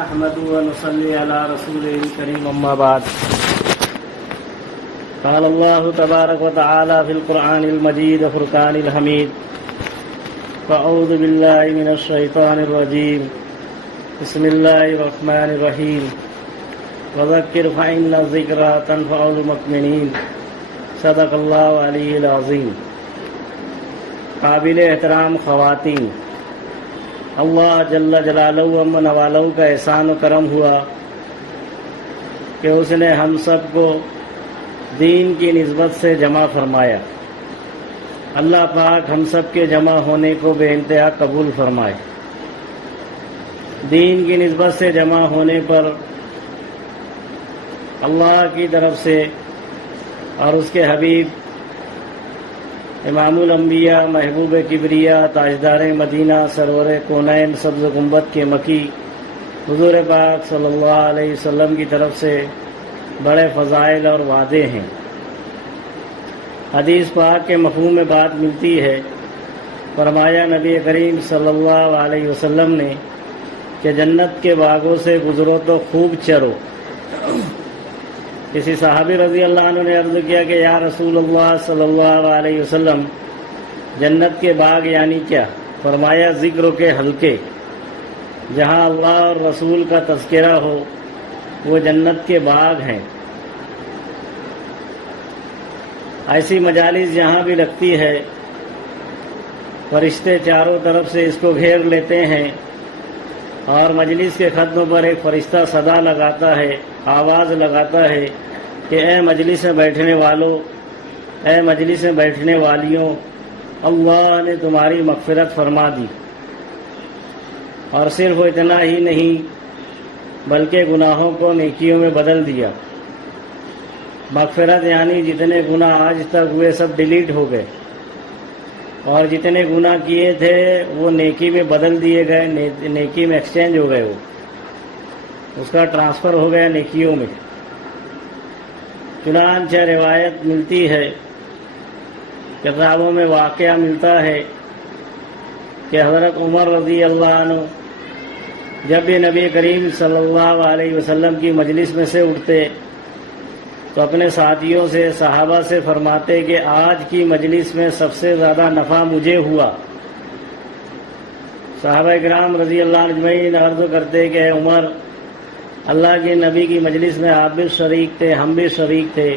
احمد ونصلي على رسوله الكريم اما بعد قال الله تبارك وتعالى في القرآن المجيد فرقان الحميد فأعوذ بالله من الشيطان الرجيم بسم الله الرحمن الرحيم وذكر فإن الذكرى تنفع المؤمنين صدق اللہ علیہ العظیم۔ قابل احترام خواتین، اللہ جل جلالہ و نوالہ کا احسان و کرم ہوا کہ اس نے ہم سب کو دین کی نسبت سے جمع فرمایا۔ اللہ پاک ہم سب کے جمع ہونے کو بے انتہا قبول فرمائے۔ دین کی نسبت سے جمع ہونے پر اللہ کی طرف سے اور اس کے حبیب امام الانبیاء محبوب کبریا تاجدار مدینہ سرور کونین سبز گنبد کے مکی حضور پاک صلی اللہ علیہ وسلم کی طرف سے بڑے فضائل اور وعدے ہیں۔ حدیث پاک کے مفہوم میں بات ملتی ہے۔ فرمایا نبی کریم صلی اللہ علیہ وسلم نے کہ جنت کے باغوں سے گزرو تو خوب چرو۔ کسی صحابی رضی اللہ عنہ نے عرض کیا کہ یا رسول اللہ صلی اللہ علیہ وسلم جنت کے باغ یعنی کیا؟ فرمایا ذکر کے حلقے، جہاں اللہ اور رسول کا تذکرہ ہو وہ جنت کے باغ ہیں۔ ایسی مجالس جہاں بھی لگتی ہے فرشتے چاروں طرف سے اس کو گھیر لیتے ہیں اور مجلس کے ختم پر ایک فرشتہ صدا لگاتا ہے، آواز لگاتا ہے کہ اے مجلس میں بیٹھنے والوں، اے مجلس میں بیٹھنے والیوں، اللہ نے تمہاری مغفرت فرما دی۔ اور صرف اتنا ہی نہیں بلکہ گناہوں کو نیکیوں میں بدل دیا۔ مغفرت یعنی جتنے گناہ آج تک ہوئے سب ڈیلیٹ ہو گئے، اور جتنے گناہ کیے تھے وہ نیکی میں بدل دیے گئے، نیکی میں ایکسچینج ہو گئے، وہ اس کا ٹرانسفر ہو گیا نیکیوں میں۔ چنانچہ روایت ملتی ہے، کتابوں میں واقعہ ملتا ہے کہ حضرت عمر رضی اللہ عنہ جب بھی نبی کریم صلی اللہ علیہ وسلم کی مجلس میں سے اٹھتے تو اپنے ساتھیوں سے صحابہ سے فرماتے کہ آج کی مجلس میں سب سے زیادہ نفع مجھے ہوا۔ صحابہ کرام رضی اللہ عنہ اجمعین عرض کرتے کہ اے عمر، اللہ کے نبی کی مجلس میں آپ بھی شریک تھے، ہم بھی شریک تھے،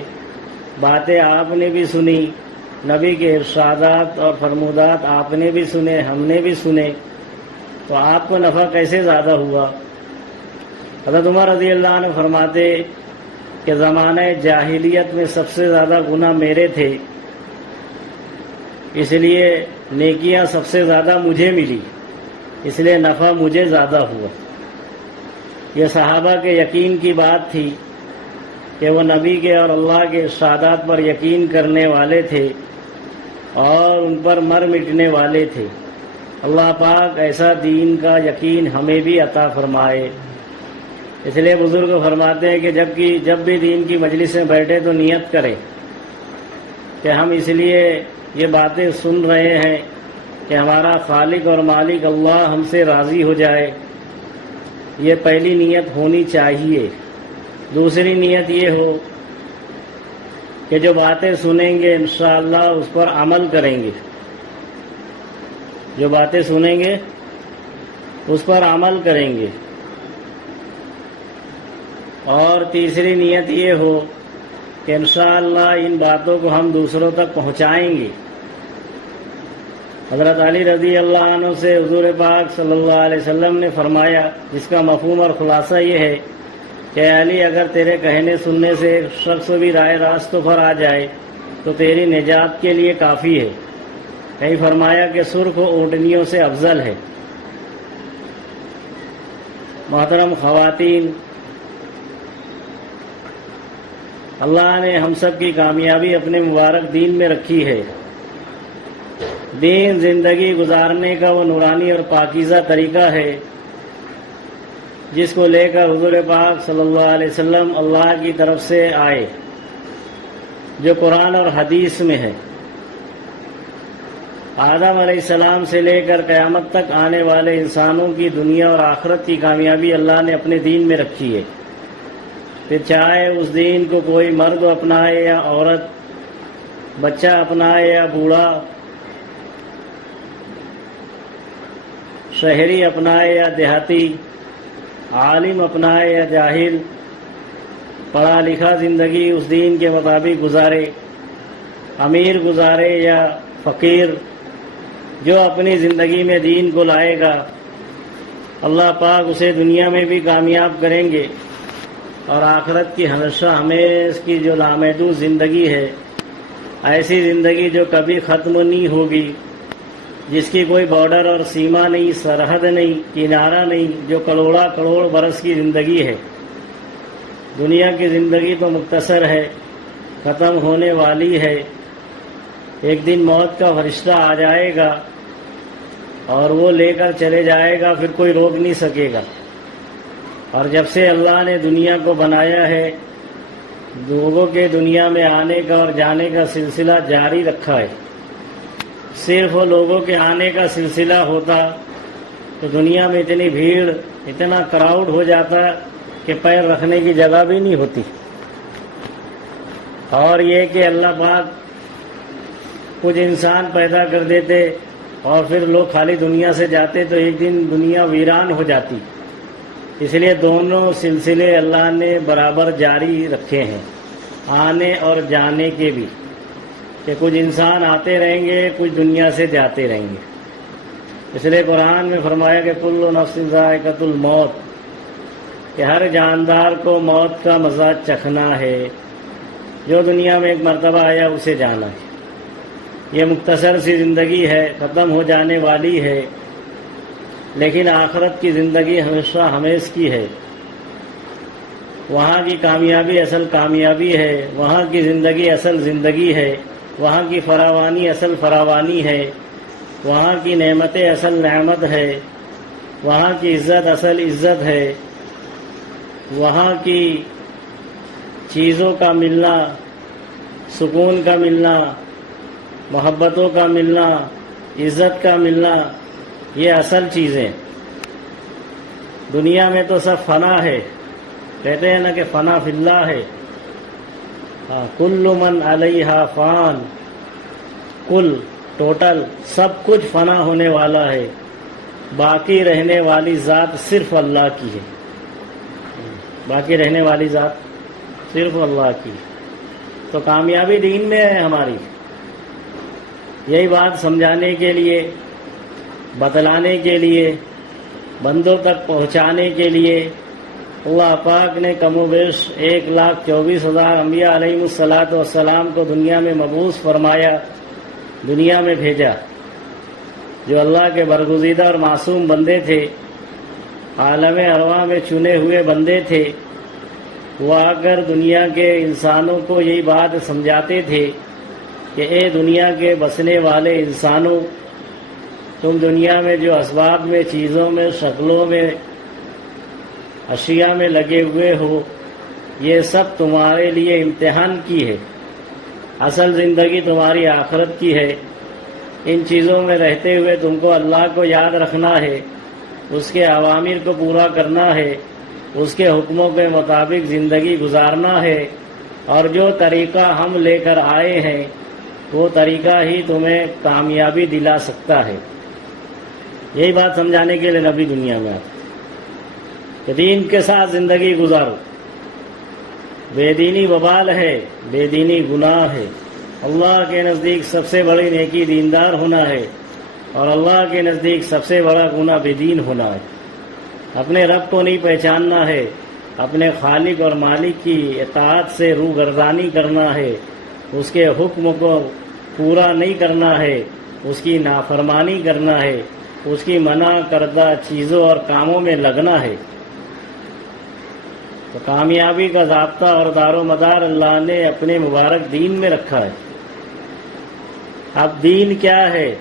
باتیں آپ نے بھی سنی، نبی کے ارشادات اور فرمودات آپ نے بھی سنے، ہم نے بھی سنے، تو آپ کو نفع کیسے زیادہ ہوا؟ حضرت عمر رضی اللہ عنہ فرماتے کہ زمانہ جاہلیت میں سب سے زیادہ گناہ میرے تھے، اس لیے نیکیاں سب سے زیادہ مجھے ملی، اس لیے نفع مجھے زیادہ ہوا۔ یہ صحابہ کے یقین کی بات تھی کہ وہ نبی کے اور اللہ کے ارشادات پر یقین کرنے والے تھے اور ان پر مر مٹنے والے تھے۔ اللہ پاک ایسا دین کا یقین ہمیں بھی عطا فرمائے۔ اس لیے بزرگ فرماتے ہیں کہ جب بھی دین کی مجلس میں بیٹھے تو نیت کریں کہ ہم اس لیے یہ باتیں سن رہے ہیں کہ ہمارا خالق اور مالک اللہ ہم سے راضی ہو جائے، یہ پہلی نیت ہونی چاہیے۔ دوسری نیت یہ ہو کہ جو باتیں سنیں گے انشاءاللہ اس پر عمل کریں گے، جو باتیں سنیں گے اس پر عمل کریں گے۔ اور تیسری نیت یہ ہو کہ انشاءاللہ ان باتوں کو ہم دوسروں تک پہنچائیں گے۔ حضرت علی رضی اللہ عنہ سے حضور پاک صلی اللہ علیہ وسلم نے فرمایا، جس کا مفہوم اور خلاصہ یہ ہے کہ علی اگر تیرے کہنے سننے سے ایک شخص بھی رائے راست پر آ جائے تو تیری نجات کے لیے کافی ہے۔ کہیں فرمایا کہ سرخ اونٹنیوں سے افضل ہے۔ محترم خواتین، اللہ نے ہم سب کی کامیابی اپنے مبارک دین میں رکھی ہے۔ دین زندگی گزارنے کا وہ نورانی اور پاکیزہ طریقہ ہے جس کو لے کر حضور پاک صلی اللہ علیہ وسلم اللہ کی طرف سے آئے، جو قرآن اور حدیث میں ہے۔ آدم علیہ السلام سے لے کر قیامت تک آنے والے انسانوں کی دنیا اور آخرت کی کامیابی اللہ نے اپنے دین میں رکھی ہے۔ پھر چاہے اس دین کو کوئی مرد اپنائے یا عورت، بچہ اپنائے یا بوڑھا، شہری اپنائے یا دیہاتی، عالم اپنائے یا جاہل، پڑھا لکھا زندگی اس دین کے مطابق گزارے، امیر گزارے یا فقیر، جو اپنی زندگی میں دین کو لائے گا اللہ پاک اسے دنیا میں بھی کامیاب کریں گے، اور آخرت کی ہمیشہ ہمیش کی جو لامحدود زندگی ہے، ایسی زندگی جو کبھی ختم نہیں ہوگی، جس کی کوئی بارڈر اور سیما نہیں، سرحد نہیں، کنارہ نہیں، جو کروڑا کروڑ برس کی زندگی ہے۔ دنیا کی زندگی تو مختصر ہے، ختم ہونے والی ہے۔ ایک دن موت کا فرشتہ آ جائے گا اور وہ لے کر چلے جائے گا، پھر کوئی روک نہیں سکے گا۔ اور جب سے اللہ نے دنیا کو بنایا ہے، لوگوں کے دنیا میں آنے کا اور جانے کا سلسلہ جاری رکھا ہے۔ صرف وہ لوگوں کے آنے کا سلسلہ ہوتا تو دنیا میں اتنی بھیڑ، اتنا کراؤڈ ہو جاتا کہ پیر رکھنے کی جگہ بھی نہیں ہوتی۔ اور یہ کہ اللہ پاک کچھ انسان پیدا کر دیتے اور پھر لوگ خالی دنیا سے جاتے تو ایک دن دنیا ویران ہو جاتی۔ اس لیے دونوں سلسلے اللہ نے برابر جاری رکھے ہیں، آنے اور جانے کے بھی، کہ کچھ انسان آتے رہیں گے، کچھ دنیا سے جاتے رہیں گے۔ اس لیے قرآن میں فرمایا کہ کل نفس ذائقۃ الموت، کہ ہر جاندار کو موت کا مزہ چکھنا ہے۔ جو دنیا میں ایک مرتبہ آیا اسے جانا ہے۔ یہ مختصر سی زندگی ہے، ختم ہو جانے والی ہے، لیکن آخرت کی زندگی ہمیشہ ہمیش کی ہے۔ وہاں کی کامیابی اصل کامیابی ہے، وہاں کی زندگی اصل زندگی ہے، وہاں کی فراوانی اصل فراوانی ہے، وہاں کی نعمتیں اصل نعمت ہے، وہاں کی عزت اصل عزت ہے، وہاں کی چیزوں کا ملنا، سکون کا ملنا، محبتوں کا ملنا، عزت کا ملنا، یہ اصل چیزیں۔ دنیا میں تو سب فنا ہے، کہتے ہیں نا کہ فنا فی اللہ ہے۔ کل من علیہا فان، کل ٹوٹل سب کچھ فنا ہونے والا ہے، باقی رہنے والی ذات صرف اللہ کی ہے۔ باقی رہنے والی ذات صرف اللہ کی۔ تو کامیابی دین میں ہے ہماری۔ یہی بات سمجھانے کے لیے، بتلانے کے لیے، بندوں تک پہنچانے کے لیے اللہ پاک نے کم و بیش 1,24,000 انبیاء علیہ الصلاۃ والسلام کو دنیا میں مبعوث فرمایا، دنیا میں بھیجا، جو اللہ کے برگزیدہ اور معصوم بندے تھے، عالم ارواح میں چنے ہوئے بندے تھے۔ وہ آ کر دنیا کے انسانوں کو یہی بات سمجھاتے تھے کہ اے دنیا کے بسنے والے انسانوں، تم دنیا میں جو اسباب میں، چیزوں میں، شکلوں میں، اشیاء میں لگے ہوئے ہو، یہ سب تمہارے لیے امتحان کی ہے۔ اصل زندگی تمہاری آخرت کی ہے۔ ان چیزوں میں رہتے ہوئے تم کو اللہ کو یاد رکھنا ہے، اس کے اوامر کو پورا کرنا ہے، اس کے حکموں کے مطابق زندگی گزارنا ہے، اور جو طریقہ ہم لے کر آئے ہیں وہ طریقہ ہی تمہیں کامیابی دلا سکتا ہے۔ یہی بات سمجھانے کے لیے نبی دنیا میں آتے کہ دین کے ساتھ زندگی گزارو۔ بے دینی وبال ہے، بے دینی گناہ ہے۔ اللہ کے نزدیک سب سے بڑی نیکی دیندار ہونا ہے، اور اللہ کے نزدیک سب سے بڑا گناہ بے دین ہونا ہے۔ اپنے رب کو نہیں پہچاننا ہے، اپنے خالق اور مالک کی اطاعت سے روگردانی کرنا ہے، اس کے حکم کو پورا نہیں کرنا ہے، اس کی نافرمانی کرنا ہے، اس کی منع کردہ چیزوں اور کاموں میں لگنا ہے۔ تو کامیابی کا ضابطہ اور دار و مدار اللہ نے اپنے مبارک دین میں رکھا ہے۔ اب دین کیا ہے؟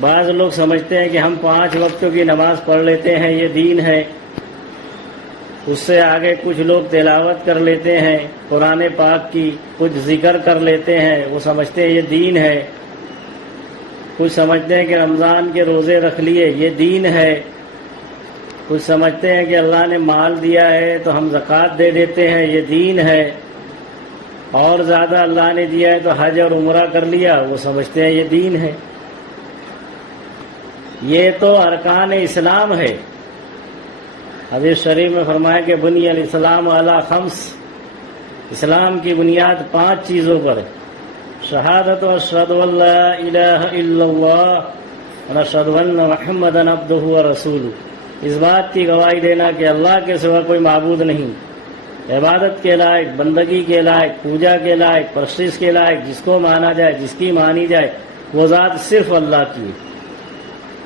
بعض لوگ سمجھتے ہیں کہ ہم 5 وقتوں کی نماز پڑھ لیتے ہیں، یہ دین ہے۔ اس سے آگے کچھ لوگ تلاوت کر لیتے ہیں قرآن پاک کی، کچھ ذکر کر لیتے ہیں، وہ سمجھتے ہیں یہ دین ہے۔ کچھ سمجھتے ہیں کہ رمضان کے روزے رکھ لیے یہ دین ہے، کچھ سمجھتے ہیں کہ اللہ نے مال دیا ہے تو ہم زکوٰۃ دے دیتے ہیں یہ دین ہے، اور زیادہ اللہ نے دیا ہے تو حج اور عمرہ کر لیا وہ سمجھتے ہیں یہ دین ہے۔ یہ تو ارکان اسلام ہے۔ حدیث شریف میں فرمایا کہ بنی الاسلام علی خمس، اسلام کی بنیاد 5 چیزوں پر ہے، شہادت اشہد ان لا الہ الا اللہ ونشہد ان محمدا عبدہ ورسولہ، اس بات کی گواہی دینا کہ اللہ کے سوا کوئی معبود نہیں، عبادت کے لائق، بندگی کے لائق، پوجا کے لائق، پرستش کے لائق، جس کو مانا جائے، جس کی مانی جائے وہ ذات صرف اللہ کی ہے،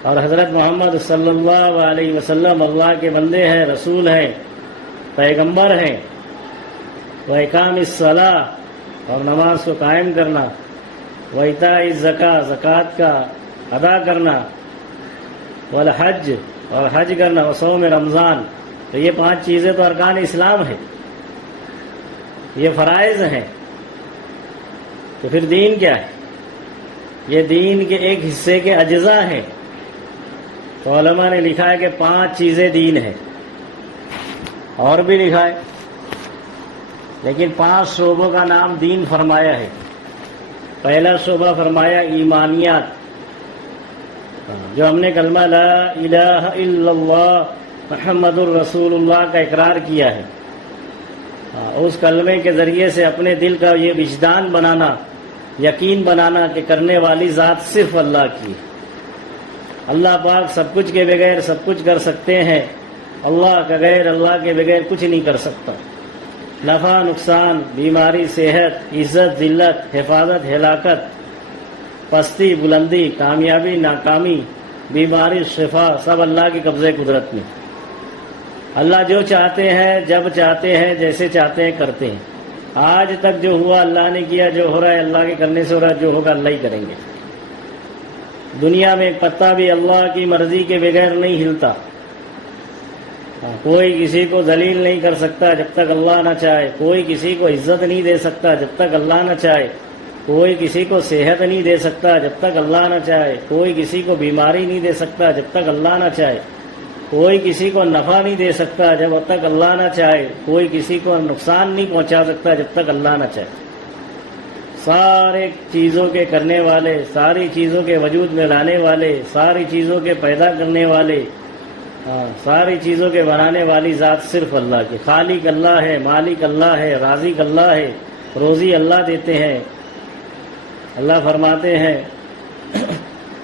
اور حضرت محمد صلی اللہ علیہ وسلم اللہ کے بندے ہیں، رسول ہیں، پیغمبر ہیں۔ وَإِقَامِ الصَّلَاةِ، اور نماز کو قائم کرنا، وَإِيتَاءِ الزَّكَاةِ، زکوٰۃ کا ادا کرنا، وَالْحَجِّ، اور حج کرنا، وصوم رمضان، تو یہ 5 چیزیں تو ارکان اسلام ہے، یہ فرائض ہیں۔ تو پھر دین کیا ہے؟ یہ دین کے ایک حصے کے اجزاء ہیں۔ تو علماء نے لکھا ہے کہ 5 چیزیں دین ہیں، اور بھی لکھا ہے، لیکن 5 شعبوں کا نام دین فرمایا ہے۔ پہلا شعبہ فرمایا ایمانیات، جو ہم نے کلمہ لا الہ الا اللہ محمد الرسول اللہ کا اقرار کیا ہے، اس کلمے کے ذریعے سے اپنے دل کا یہ وجدان بنانا، یقین بنانا کہ کرنے والی ذات صرف اللہ کی ہے، اللہ پاک سب کچھ کے بغیر سب کچھ کر سکتے ہیں، اللہ کا غیر اللہ کے بغیر کچھ نہیں کر سکتا، نفع نقصان، بیماری صحت، عزت ذلت، حفاظت ہلاکت، پستی بلندی، کامیابی ناکامی، بیماری شفا، سب اللہ کے قبضے قدرت میں۔ اللہ جو چاہتے ہیں جب چاہتے ہیں جیسے چاہتے ہیں کرتے ہیں۔ آج تک جو ہوا اللہ نے کیا، جو ہو رہا ہے اللہ کے کرنے سے ہو رہا ہے، جو ہوگا اللہ ہی کریں گے۔ دنیا میں ایک پتا بھی اللہ کی مرضی کے بغیر نہیں ہلتا، کوئی کسی کو ذلیل نہیں کر سکتا جب تک اللہ نہ چاہے، کوئی کسی کو عزت نہیں دے سکتا جب تک اللہ نہ چاہے، کوئی کسی کو صحت نہیں دے سکتا جب تک اللہ نہ چاہے، کوئی کسی کو بیماری نہیں دے سکتا جب تک اللہ نہ چاہے، کوئی کسی کو نفع نہیں دے سکتا جب تک اللہ نہ چاہے، کوئی کسی کو نقصان نہیں پہنچا سکتا جب تک اللہ نہ چاہے۔ سارے چیزوں کے کرنے والے، ساری چیزوں کے وجود میں لانے والے، ساری چیزوں کے پیدا کرنے والے، ساری چیزوں کے بنانے والی ذات صرف اللہ کی، خالق اللہ ہے، مالک اللہ ہے، رازق اللہ ہے، روزی اللہ دیتے ہیں۔ اللہ فرماتے ہیں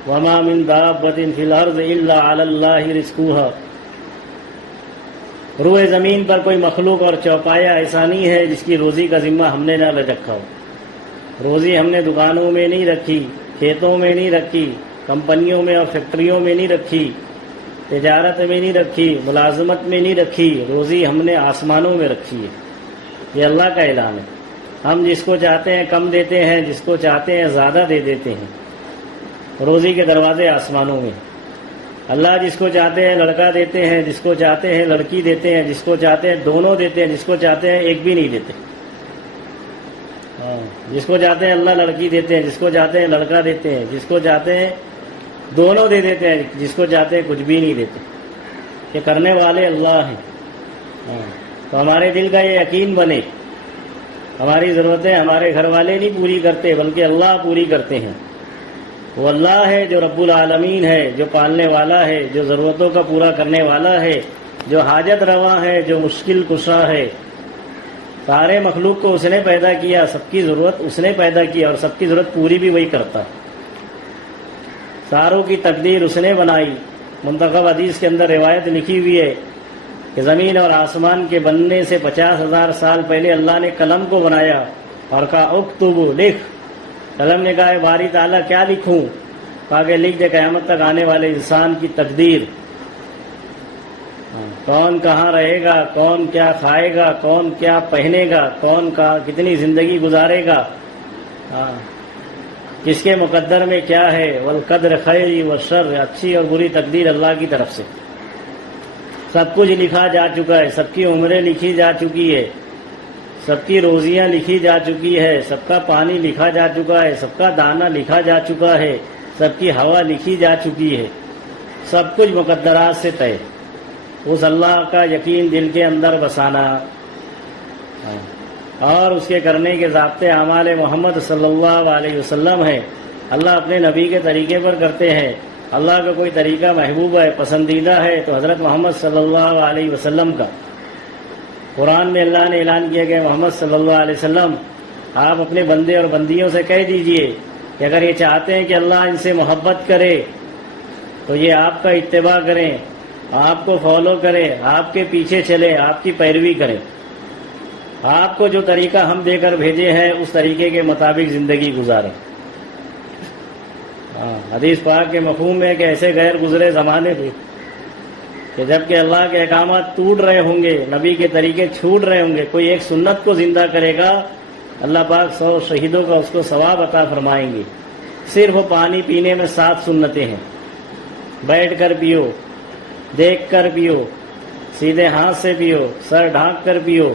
وَمَا مِن دَابَّةٍ فِي الْأَرْضِ إِلَّا عَلَى اللَّهِ رِزْقُهَا، روئے زمین پر کوئی مخلوق اور چوپایا ایسا نہیں ہے جس کی روزی کا ذمہ ہم نے نہ رکھا ہو۔ روزی ہم نے دکانوں میں نہیں رکھی، کھیتوں میں نہیں رکھی، کمپنیوں میں اور فیکٹریوں میں نہیں رکھی، تجارت میں نہیں رکھی، ملازمت میں نہیں رکھی، روزی ہم نے آسمانوں میں رکھی ہے۔ یہ اللہ کا اعلان ہے۔ ہم جس کو چاہتے ہیں کم دیتے ہیں، جس کو چاہتے ہیں زیادہ دے دیتے ہیں۔ روزی کے دروازے آسمانوں میں۔ اللہ جس کو چاہتے ہیں لڑکا دیتے ہیں، جس کو چاہتے ہیں لڑکی دیتے ہیں، جس کو چاہتے ہیں دونوں دیتے ہیں، جس کو چاہتے ہیں ایک بھی نہیں دیتے۔ جس کو چاہتے ہیں اللہ لڑکی دیتے ہیں، جس کو چاہتے ہیں لڑکا دیتے ہیں، جس کو چاہتے ہیں دونوں دے دیتے ہیں، جس کو چاہتے ہیں کچھ بھی نہیں دیتے۔ یہ کرنے والے اللہ ہیں۔ تو ہمارے دل کا یہ یقین بنے، ہماری ضرورتیں ہمارے گھر والے نہیں پوری کرتے بلکہ اللہ پوری کرتے ہیں۔ وہ اللہ ہے جو رب العالمین ہے، جو پالنے والا ہے، جو ضرورتوں کا پورا کرنے والا ہے، جو حاجت روا ہے، جو مشکل کشا ہے۔ سارے مخلوق کو اس نے پیدا کیا، سب کی ضرورت اس نے پیدا کی اور سب کی ضرورت پوری بھی وہی کرتا ہے۔ ساروں کی تقدیر اس نے بنائی۔ منتخب حدیث کے اندر روایت لکھی ہوئی ہے کہ زمین اور آسمان کے بننے سے 50,000 سال پہلے اللہ نے قلم کو بنایا اور کہا اکتب، لکھ۔ قلم نے کہا باری تعالیٰ کیا لکھوں؟ کہا کہ لکھ دے قیامت تک آنے والے انسان کی تقدیر، کون کہاں رہے گا، کون کیا کھائے گا، کون کیا پہنے گا، کون کتنی زندگی گزارے گا، کس کے مقدر میں کیا ہے۔ والقدر خیر والشر، اچھی اور بری تقدیر اللہ کی طرف سے۔ سب کچھ لکھا جا چکا ہے، سب کی عمریں لکھی جا چکی ہے، سب کی روزیاں لکھی جا چکی ہے، سب کا پانی لکھا جا چکا ہے، سب کا دانہ لکھا جا چکا ہے، سب کی ہوا لکھی جا چکی ہے، سب کچھ مقدرات سے طے۔ اس اللہ کا یقین دل کے اندر بسانا اور اس کے کرنے کے ضابطے اعمال محمد صلی اللہ علیہ وسلم ہے۔ اللہ اپنے نبی کے طریقے پر کرتے ہیں۔ اللہ کا کوئی طریقہ محبوب ہے، پسندیدہ ہے تو حضرت محمد صلی اللہ علیہ وسلم کا۔ قرآن میں اللہ نے اعلان کیا کہ محمد صلی اللہ علیہ وسلم آپ اپنے بندے اور بندیوں سے کہہ دیجئے کہ اگر یہ چاہتے ہیں کہ اللہ ان سے محبت کرے تو یہ آپ کا اتباع کریں، آپ کو فالو کریں، آپ کے پیچھے چلیں، آپ کی پیروی کریں۔ آپ کو جو طریقہ ہم دے کر بھیجے ہیں اس طریقے کے مطابق زندگی گزاریں۔ حدیث پاک کے مفہوم ہے کہ ایسے غیر گزرے زمانے تھے کہ جب کہ اللہ کے احکامات ٹوٹ رہے ہوں گے، نبی کے طریقے چھوٹ رہے ہوں گے، کوئی ایک سنت کو زندہ کرے گا، اللہ پاک 100 شہیدوں کا اس کو ثواب عطا فرمائیں گے۔ صرف پانی پینے میں 7 سنتیں ہیں، بیٹھ کر پیو، دیکھ کر پیو، سیدھے ہاتھ سے پیو، سر ڈھانک کر پیو،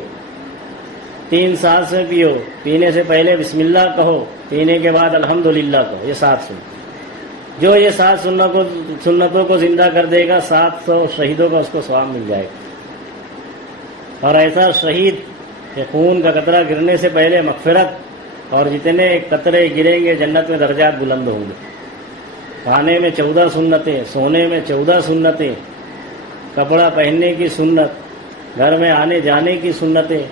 3 سانس میں پیو، پینے سے پہلے بسم اللہ کہو، پینے کے بعد الحمدللہ کہو۔ یہ 7 سنت، جو یہ 7 سنتوں کو زندہ کر دے گا 700 شہیدوں کا اس کو ثواب مل جائے گا۔ اور ایسا شہید کہ خون کا قطرہ گرنے سے پہلے مغفرت، اور جتنے قطرے گریں گے جنت میں درجات بلند ہوں گے۔ کھانے میں 14 سنتیں، سونے میں 14 سنتیں، کپڑا پہننے کی سنت، گھر میں آنے جانے کی سنتیں،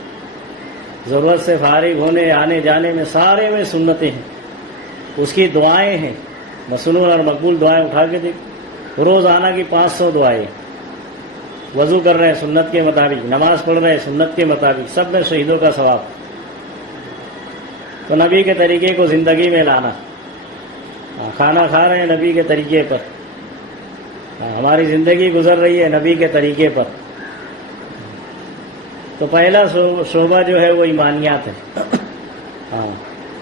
ضرورت سے فارغ ہونے آنے جانے میں سارے میں سنتیں ہیں۔ اس کی دعائیں ہیں، مسنون اور مقبول دعائیں اٹھا کے دیکھ، روزانہ کی 500 دعائیں، وضو کر رہے ہیں سنت کے مطابق، نماز پڑھ رہے ہیں سنت کے مطابق، سب میں شہیدوں کا ثواب۔ تو نبی کے طریقے کو زندگی میں لانا، کھانا کھا رہے ہیں نبی کے طریقے پر، ہماری زندگی گزر رہی ہے نبی کے طریقے پر۔ تو پہلا شعبہ جو ہے وہ ایمانیات ہے۔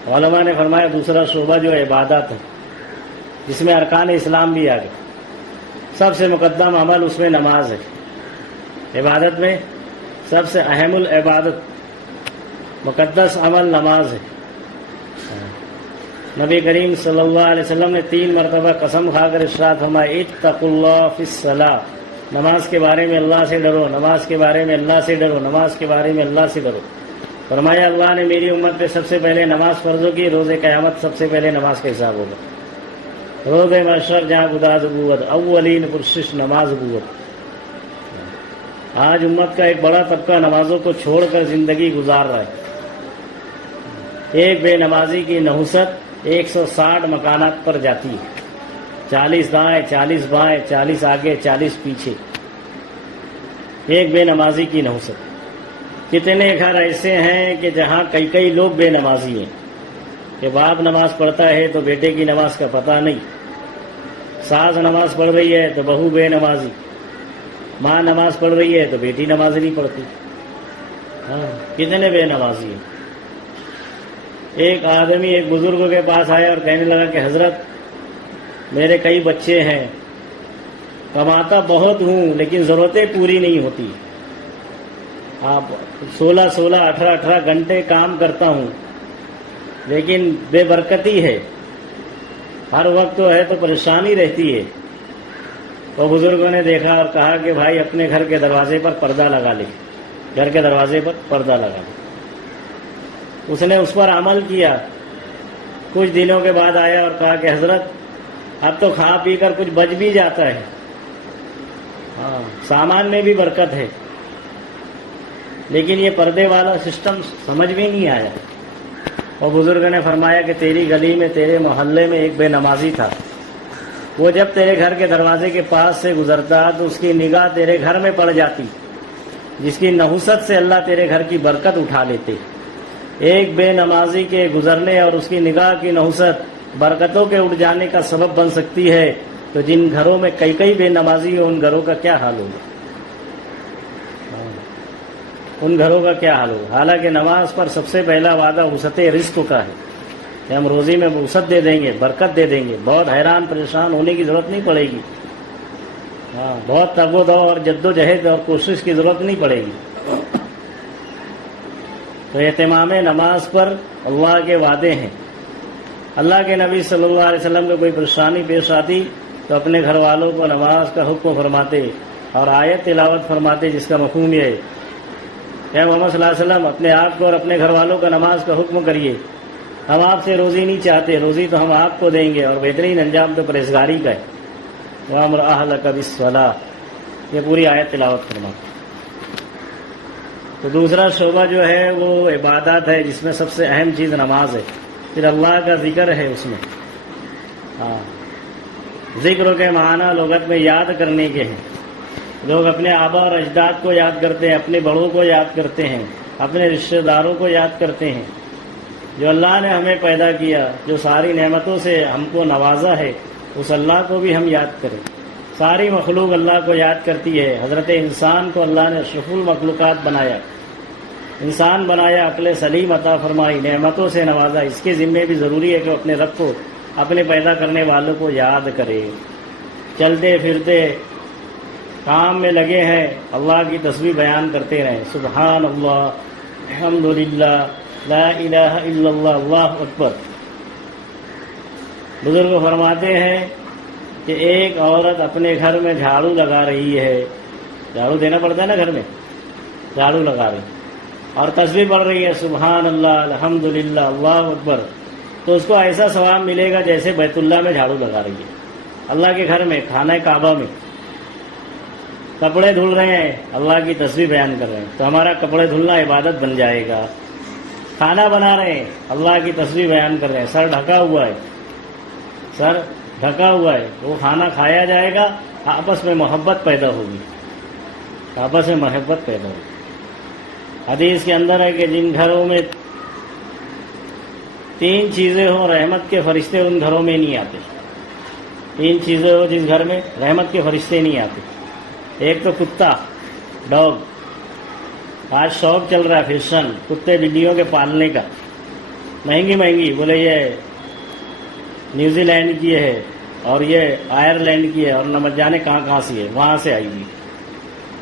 علماء نے فرمایا دوسرا شعبہ جو ہے عبادات ہے، جس میں ارکان اسلام بھی آ گئے۔ سب سے مقدم عمل اس میں نماز ہے۔ عبادت میں سب سے اہم العبادت، مقدس عمل نماز ہے۔ نبی کریم صلی اللہ علیہ وسلم نے 3 مرتبہ قسم کھا کر ارشاد فرمایا اتقوا اللہ فی الصلاۃ، نماز کے بارے میں اللہ سے ڈرو، نماز کے بارے میں اللہ سے ڈرو، نماز کے بارے میں اللہ سے ڈرو۔ فرمایا اللہ نے میری امت پہ سب سے پہلے نماز فرض کی، روز قیامت سب سے پہلے نماز کا حساب ہوگا۔ روز محشر جہاں گداز ابوت، اولین پرشش نماز ابوت۔ آج امت کا ایک بڑا طبقہ نمازوں کو چھوڑ کر زندگی گزار رہا ہے۔ ایک بے نمازی کی نحوست 160 مکانات پر جاتی ہے، 40 دائیں، 40 بائیں، 40 آگے، 40 پیچھے۔ ایک بے نمازی کی نحوست۔ کتنے گھر ایسے ہیں کہ جہاں کئی لوگ بے نمازی ہیں، کہ باپ نماز پڑھتا ہے تو بیٹے کی نماز کا پتہ نہیں، ساس نماز پڑھ رہی ہے تو بہو بے نمازی، ماں نماز پڑھ رہی ہے تو بیٹی نماز نہیں پڑھتی۔ کتنے بے نمازی ہیں۔ ایک آدمی ایک بزرگ کے پاس آیا اور کہنے لگا کہ حضرت میرے کئی بچے ہیں، کماتا بہت ہوں لیکن ضرورتیں پوری نہیں ہوتی، آپ 16 18 گھنٹے کام کرتا ہوں لیکن بے برکتی ہے، ہر وقت تو ہے تو پریشانی رہتی ہے۔ تو بزرگوں نے دیکھا اور کہا کہ بھائی اپنے گھر کے دروازے پر پردہ لگا لے، گھر کے دروازے پر پردہ لگا لے۔ اس نے اس پر عمل کیا۔ کچھ دنوں کے بعد آیا اور کہا کہ حضرت اب تو کھا پی کر کچھ بچ بھی جاتا ہے، سامان میں بھی برکت ہے، لیکن یہ پردے والا سسٹم سمجھ میں نہیں آیا۔ اور بزرگ نے فرمایا کہ تیری گلی میں، تیرے محلے میں ایک بے نمازی تھا، وہ جب تیرے گھر کے دروازے کے پاس سے گزرتا تو اس کی نگاہ تیرے گھر میں پڑ جاتی، جس کی نحوست سے اللہ تیرے گھر کی برکت اٹھا لیتے۔ ایک بے نمازی کے گزرنے اور اس کی نگاہ کی نحوست برکتوں کے اٹھ جانے کا سبب بن سکتی ہے، تو جن گھروں میں کئی بے نمازی ہیں ان گھروں کا کیا حال ہوگا، ان گھروں کا کیا حال ہوگا۔ حالانکہ نماز پر سب سے پہلا وعدہ وسعت رزق کا ہے کہ ہم روزی میں وسعت دے دیں گے، برکت دے دیں گے، بہت حیران پریشان ہونے کی ضرورت نہیں پڑے گی، بہت تگ و دو اور جد و جہد اور کوشش کی ضرورت نہیں پڑے گی۔ تو اہتمام نماز پر اللہ کے وعدے ہیں۔ اللہ کے نبی صلی اللہ علیہ وسلم کو کوئی پریشانی پیش آتی تو اپنے گھر والوں کو نماز کا حکم فرماتے اور آیت تلاوت فرماتے، جس کا مفہوم یہ ہے کہ محمد صلی اللہ علیہ وسلم اپنے آپ کو اور اپنے گھر والوں کا نماز کا حکم کریے، ہم آپ سے روزی نہیں چاہتے، روزی تو ہم آپ کو دیں گے، اور بہترین انجام تو پرہیزگاری کا ہے۔ وَأَمُرْ أَهْلَكَ بِالصَّلَاةِ، یہ پوری آیت تلاوت فرماتے۔ تو دوسرا شعبہ جو ہے وہ عبادات ہے، جس میں سب سے اہم چیز نماز ہے، پھر اللہ کا ذکر ہے اس میں۔ ذکر کے معنی لغت میں یاد کرنے کے ہیں۔ لوگ اپنے آبا اور اجداد کو یاد کرتے ہیں، اپنے بڑوں کو یاد کرتے ہیں، اپنے رشتہ داروں کو یاد کرتے ہیں۔ جو اللہ نے ہمیں پیدا کیا، جو ساری نعمتوں سے ہم کو نوازا ہے، اس اللہ کو بھی ہم یاد کریں۔ ساری مخلوق اللہ کو یاد کرتی ہے۔ حضرت انسان کو اللہ نے اشرف المخلوقات بنایا، انسان بنایا، عقل سلیم عطا فرمائی، نعمتوں سے نوازا۔ اس کے ذمے بھی ضروری ہے کہ اپنے رب کو، اپنے پیدا کرنے والوں کو یاد کرے۔ چلتے پھرتے کام میں لگے ہیں، اللہ کی تسبیح بیان کرتے رہیں، سبحان اللہ، الحمدللہ، لا الہ الا اللہ، اللہ اکبر۔ بزرگ فرماتے ہیں کہ ایک عورت اپنے گھر میں جھاڑو لگا رہی ہے، جھاڑو دینا پڑتا ہے نا گھر میں، جھاڑو لگا رہی اور تسبیح پڑھ رہی ہے، سبحان اللہ، الحمدللہ، اللہ اکبر، تو اس کو ایسا ثواب ملے گا جیسے بیت اللہ میں جھاڑو لگا رہی ہے۔ اللہ کے گھر میں، خانہ کعبہ میں کپڑے دھل رہے ہیں، اللہ کی تسبیح بیان کر رہے ہیں، تو ہمارا کپڑے دھلنا عبادت بن جائے گا۔ کھانا بنا رہے ہیں، اللہ کی تسبیح بیان کر رہے ہیں، سر ڈھکا ہوا ہے، سر ڈھکا ہوا ہے، وہ کھانا کھایا جائے گا، آپس میں محبت پیدا ہوگی، آپس میں محبت پیدا ہوگی۔ حدیث کے اندر ہے کہ جن گھروں میں 3 چیزیں ہوں، رحمت کے فرشتے ان گھروں میں نہیں آتے۔ 3 چیزیں ہو جس گھر میں، رحمت کے فرشتے نہیں آتے۔ ایک تو کتا، ڈاگ، آج شوق چل رہا ہے، فیشن کتے بلیوں کے پالنے کا، مہنگی مہنگی، بولے یہ نیوزی لینڈ کی ہے اور یہ آئرلینڈ کی ہے اور نہ جانے کہاں کہاں سے ہے، وہاں سے آئی ہوئی۔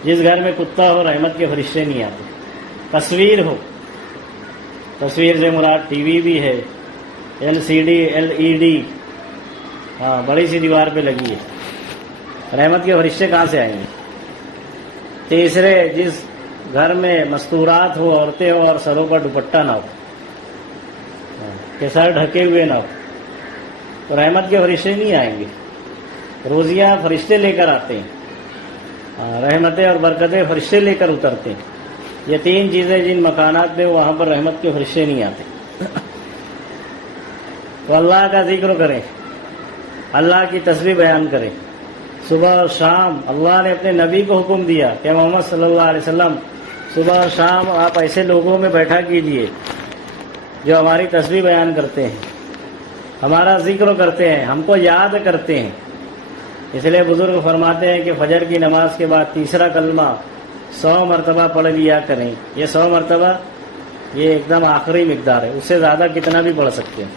جس گھر میں کتا ہو، رحمت کے فرشتے نہیں آتے۔ تصویر ہو، تصویر سے مراد ٹی وی بھی ہے، LCD LED، ہاں بڑی سی دیوار پہ لگی ہے، رحمت کے فرشتے کہاں سے آئیں گے؟ تیسرے، جس گھر میں مستورات ہو، عورتیں ہو اور سروں پر دوپٹہ نہ ہو، کہ سر ڈھکے ہوئے نہ ہو، تو رحمت کے فرشتے نہیں آئیں گے۔ روزیاں فرشتے لے کر آتے ہیں، رحمتیں اور برکتیں فرشتے لے کر اترتے ہیں۔ یہ 3 چیزیں جن مکانات میں، وہاں پر رحمت کے فرشتے نہیں آتے۔ تو اللہ کا ذکر کریں، اللہ کی تسبیح بیان کریں، صبح اور شام۔ اللہ نے اپنے نبی کو حکم دیا کہ محمد صلی اللہ علیہ وسلم صبح اور شام آپ ایسے لوگوں میں بیٹھا کیجئے جو ہماری تسبیح بیان کرتے ہیں، ہمارا ذکر کرتے ہیں، ہم کو یاد کرتے ہیں۔ اس لیے بزرگ فرماتے ہیں کہ فجر کی نماز کے بعد تیسرا کلمہ 100 مرتبہ پڑھ لیا کریں۔ یہ 100 مرتبہ یہ ایک دم آخری مقدار ہے، اس سے زیادہ کتنا بھی پڑھ سکتے ہیں۔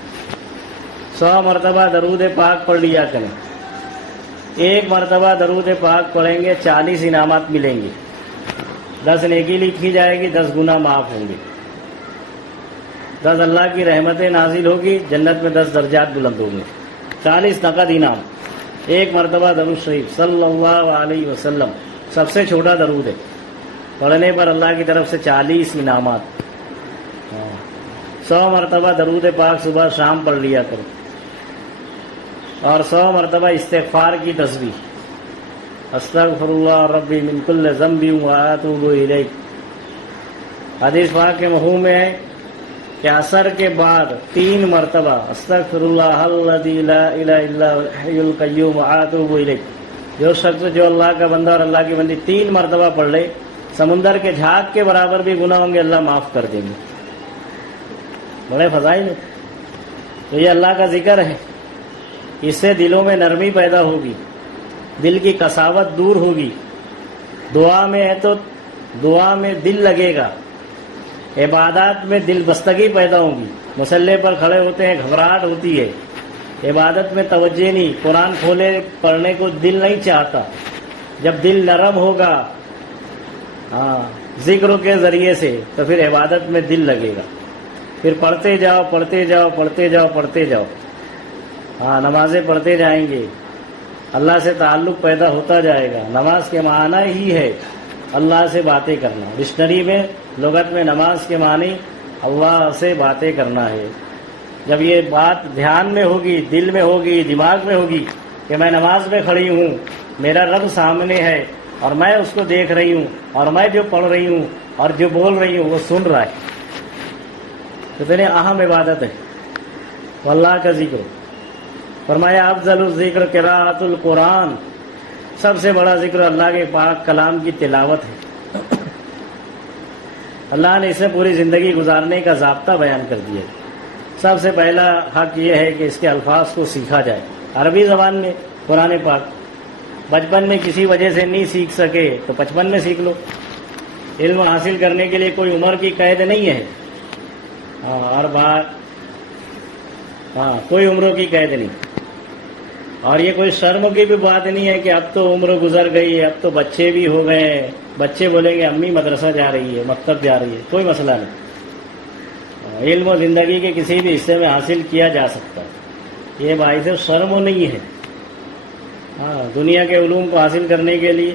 100 مرتبہ درود پاک پڑھ لیا کریں۔ 1 مرتبہ درود پاک پڑھیں گے 40 انعامات ملیں گے، 10 نیکی لکھی جائے گی، 10 گناہ معاف ہوں گے، 10 اللہ کی رحمتیں نازل ہوگی، جنت میں 10 درجات بلند ہوں گے، 40 نقد انعام۔ 1 مرتبہ درود شریف صلی اللہ علیہ وسلم سب سے چھوٹا درود ہے، پڑھنے پر اللہ کی طرف سے 40 انعامات۔ 100 مرتبہ درود پاک صبح شام پڑھ لیا کرو، اور 100 مرتبہ استغفار کی تسبیح، استغفر اللہ ربی من کل ذنب واتوب الیہ۔ حدیث پاک کے مفہوم میں ہے کہ عصر کے بعد 3 مرتبہ استغفر اللہ الذی لا الہ الا هو الحی القیوم واتوب الیہ۔ جو شخص، جو اللہ کا بندہ اور اللہ کی بندی 3 مرتبہ پڑھ لے، سمندر کے جھاگ کے برابر بھی گناہ ہوں گے، اللہ معاف کر دیں گے۔ بڑے فضائل ہیں۔ تو یہ اللہ کا ذکر ہے، اس سے دلوں میں نرمی پیدا ہوگی، دل کی قساوت دور ہوگی۔ دعا میں ہے تو دعا میں دل لگے گا، عبادات میں دل بستگی پیدا ہوگی۔ مصلی پر کھڑے ہوتے ہیں، گھبراہٹ ہوتی ہے، عبادت میں توجہ نہیں، قرآن کھولے پڑھنے کو دل نہیں چاہتا۔ جب دل نرم ہوگا ذکر کے ذریعے سے، تو پھر عبادت میں دل لگے گا، پھر پڑھتے جاؤ پڑھتے جاؤ پڑھتے جاؤ پڑھتے جاؤ۔ ہاں نمازیں پڑھتے جائیں گے، اللہ سے تعلق پیدا ہوتا جائے گا۔ نماز کے معنی ہی ہے اللہ سے باتیں کرنا۔ ڈکشنری میں لغت میں نماز کے معنی اللہ سے باتیں کرنا ہے۔ جب یہ بات دھیان میں ہوگی، دل میں ہوگی، دماغ میں ہوگی کہ میں نماز میں کھڑی ہوں، میرا رب سامنے ہے اور میں اس کو دیکھ رہی ہوں، اور میں جو پڑھ رہی ہوں اور جو بول رہی ہوں وہ سن رہا ہے، اتنی اہم عبادت ہے اللہ کا ذکر۔ فرمایا افضل الذکر قراءۃ القرآن، سب سے بڑا ذکر اللہ کے پاک کلام کی تلاوت ہے۔ اللہ نے اسے پوری زندگی گزارنے کا ضابطہ بیان کر دیا۔ سب سے پہلا حق یہ ہے کہ اس کے الفاظ کو سیکھا جائے عربی زبان میں۔ قرآن پاک بچپن میں کسی وجہ سے نہیں سیکھ سکے تو 55 میں سیکھ لو۔ علم حاصل کرنے کے لیے کوئی عمر کی قید نہیں ہے، اور بات کوئی عمروں کی قید نہیں، اور یہ کوئی شرم کی بھی بات نہیں ہے کہ اب تو عمر گزر گئی ہے، اب تو بچے بھی ہو گئے ہیں، بچے بولیں گے امی مدرسہ جا رہی ہے، مکتب جا رہی ہے، کوئی مسئلہ نہیں۔ علم و زندگی کے کسی بھی حصے میں حاصل کیا جا سکتا ہے، یہ باعث شرم نہیں ہے۔ دنیا کے علوم کو حاصل کرنے کے لیے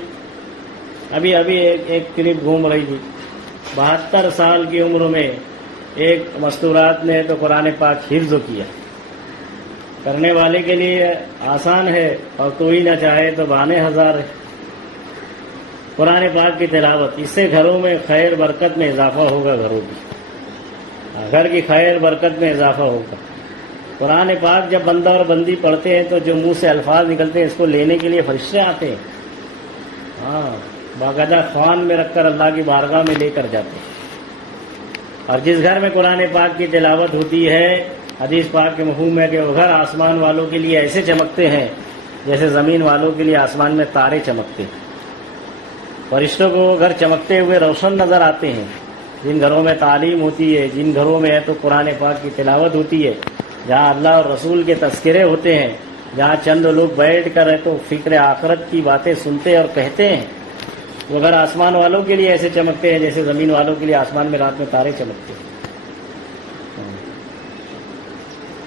ابھی ایک کلپ گھوم رہی تھی، 72 سال کی عمر میں ایک مستورات نے تو قرآن پاک حفظ کیا۔ کرنے والے کے لیے آسان ہے، اور کوئی نہ چاہے تو بہانے ہزار ہے۔ قرآن پاک کی تلاوت، اس سے گھروں میں خیر برکت میں اضافہ ہوگا، گھروں کی گھر کی خیر برکت میں اضافہ ہوگا۔ قرآن پاک جب بندہ اور بندی پڑھتے ہیں تو جو منہ سے الفاظ نکلتے ہیں اس کو لینے کے لیے فرشتے آتے ہیں، باقاعدہ خوان میں رکھ کر اللہ کی بارگاہ میں لے کر جاتے ہیں۔ اور جس گھر میں قرآن پاک کی تلاوت ہوتی ہے، حدیث پاک کے مفہوم ہے کہ وہ گھر آسمان والوں کے لیے ایسے چمکتے ہیں جیسے زمین والوں کے لیے آسمان میں تارے چمکتے ہیں۔ فرشتوں کو وہ گھر چمکتے ہوئے روشن نظر آتے ہیں۔ جن گھروں میں تعلیم ہوتی ہے، جن گھروں میں ہے تو قرآن پاک کی تلاوت ہوتی ہے، جہاں اللہ اور رسول کے تذکرے ہوتے ہیں، جہاں چند لوگ بیٹھ کر ہے تو فکر آخرت کی باتیں سنتے اور کہتے ہیں، وہ گھر آسمان والوں کے لیے ایسے چمکتے ہیں جیسے زمین والوں کے لیے آسمان میں رات میں تارے چمکتے ہیں۔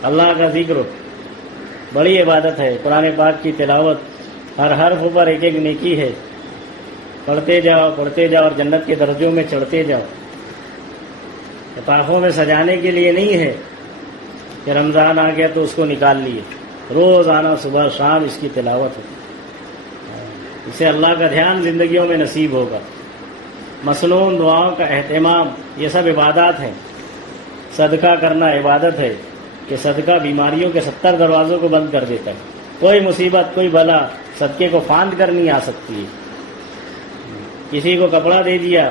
اللہ کا ذکر بڑی عبادت ہے۔ قرآن پاک کی تلاوت ہر حرف پر ایک ایک نیکی ہے۔ پڑھتے جاؤ اور جنت کے درجوں میں چڑھتے جاؤ۔ لطافوں میں سجانے کے لیے نہیں ہے کہ رمضان آ گیا تو اس کو نکال لیے، روزانہ صبح شام اس کی تلاوت ہے۔ اسے اللہ کا دھیان زندگیوں میں نصیب ہوگا۔ مصنون دعاؤں کا اہتمام، یہ سب عبادات ہیں۔ صدقہ کرنا عبادت ہے کہ صدقہ بیماریوں کے 70 دروازوں کو بند کر دیتا ہے۔ کوئی مصیبت، کوئی بلا صدقے کو پھاند کر نہیں آ سکتی ہے۔ کسی کو کپڑا دے دیا،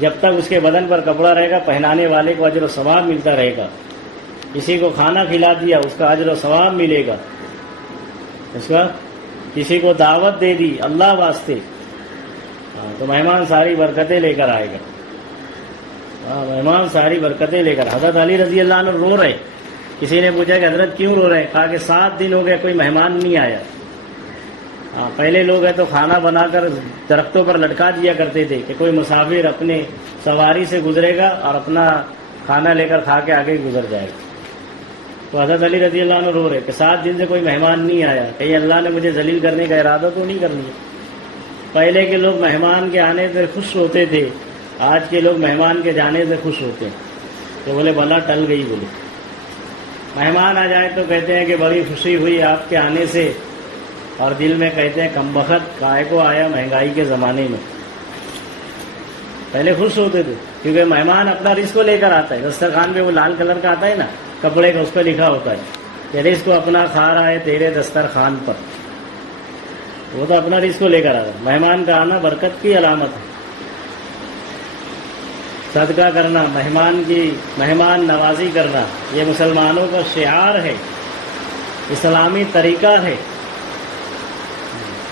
جب تک اس کے بدن پر کپڑا رہے گا پہنانے والے کو اجر و ثواب ملتا رہے گا۔ کسی کو کھانا کھلا دیا، اس کا اجر و ثواب ملے گا۔ اس کا کسی کو دعوت دے دی اللہ واسطے، تو مہمان ساری برکتیں لے کر آئے گا۔ مہمان ساری برکتیں لے کر۔ حضرت علی رضی اللہ عنہ رو رہے، کسی نے پوچھا کہ حضرت کیوں رو رہے ہیں؟ کہا کہ 7 دن ہو گئے کوئی مہمان نہیں آیا۔ پہلے لوگ ہیں تو کھانا بنا کر درختوں پر لٹکا دیا کرتے تھے کہ کوئی مسافر اپنے سواری سے گزرے گا اور اپنا کھانا لے کر کھا کے آگے گزر جائے گا۔ تو حضرت علی رضی اللہ عنہ رو رہے کہ 7 دن سے کوئی مہمان نہیں آیا، کہیں اللہ نے مجھے ذلیل کرنے کا ارادہ تو نہیں کر لیا۔ پہلے کے لوگ مہمان کے آنے سے خوش ہوتے تھے، آج کے لوگ مہمان کے جانے سے خوش ہوتے ہیں کہ بولے بلا ٹل گئی۔ بولے مہمان آ جائے تو کہتے ہیں کہ بڑی خوشی ہوئی آپ کے آنے سے، اور دل میں کہتے ہیں کم بخت کائے کو آیا مہنگائی کے زمانے میں۔ پہلے خوش ہوتے تھے کیونکہ مہمان اپنا رزق کو لے کر آتا ہے۔ دسترخوان پہ وہ لال کلر کا آتا ہے نا کپڑے کا، اس پہ لکھا ہوتا ہے کہ رزق کو اپنا کھا رہا ہے تیرے دسترخوان پر، وہ تو اپنا رزق کو لے کر آتا ہے۔ مہمان کا آنا برکت کی علامت ہے۔ صدقہ کرنا، مہمان نوازی کرنا، یہ مسلمانوں کا شعار ہے، اسلامی طریقہ ہے۔